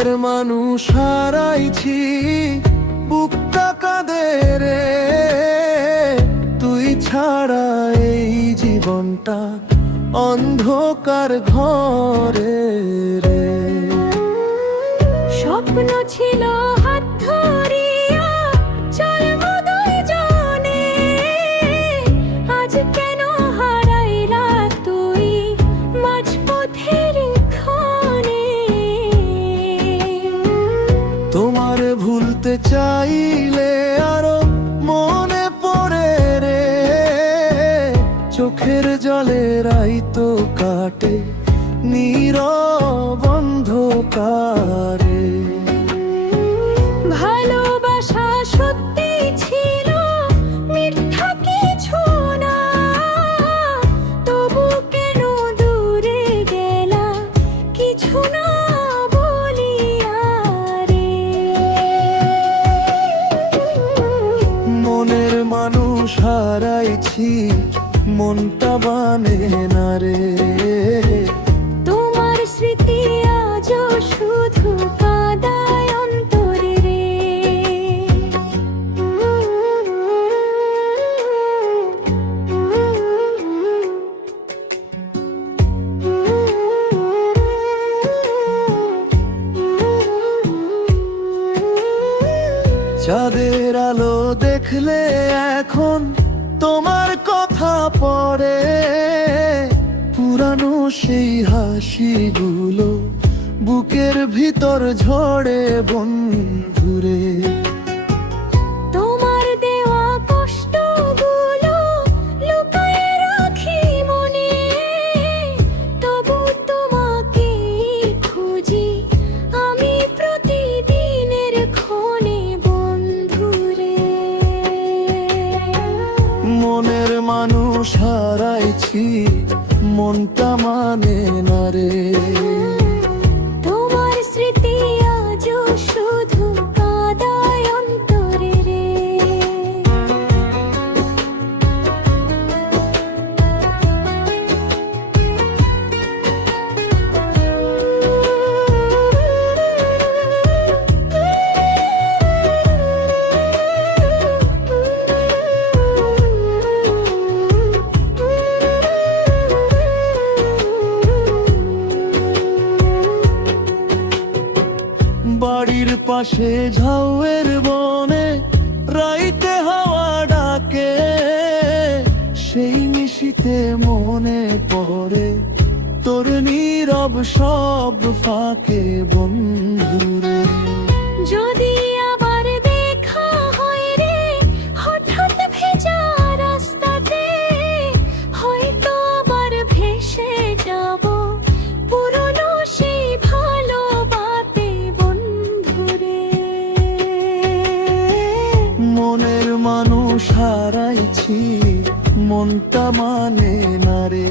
মনের মানুষ হারাইছি, বুকটা কাঁদে রে। তুই ছাড়া এই জীবনটা অন্ধকার ঘরে রে। স্বপ্ন ছিল হাত ধরিয়া চলবো দুইজনে, আজ কেন হারাইলা তুই মাঝপথের ক্ষণে। তোমার ভুলতে চাইলে আরো মনে পড়ে রে। চোখের জলে রাইতো কাটে নীরব অন্ধকারে। ভালোবাসা সত্যি ছিল, মিথ্যা কিছু না। তবু কেন দূরে গেলা কিছু না বলিয়া রে। মনের মানুষ হারাইছি, মনটা মানে না রে। তোমার স্মৃতি আজও শুধু কাঁদায় অন্তরে রে। চাঁদের আলো দেখলে এখন তোমার কথা পড়ে। পুরানো সেই হাসিগুলো বুকের ভিতর ঝরে বন্ধুরে। তোমার দেওয়া কষ্টগুলো লুকায়ে রাখি মনে, তবু তোমাকে খুঁজি আমি প্রতিদিনের ক্ষণে বন্ধুরে। মনের মানুষ হারাইছি, মনটা মানে না রে। তোমার স্মৃতি আজও শুধু কাঁদায় অন্তরে রে। বাড়ির পাশে ঝাউয়ের বনে রাইতে হাওয়া ডাকে। সেই নিশীতে মনে পড়ে তোর নীরব সব ফাঁকে বন্ধুরে। যদি আবার দেখা হয় রে হঠাৎ ভেজা রাস্তাতে, হয়তো আবার ভেসে যাব পুরনো সেই ভালো বাতে বন্ধুরে। মনের মানুষ হারাইছি, মনটা মানে না রে।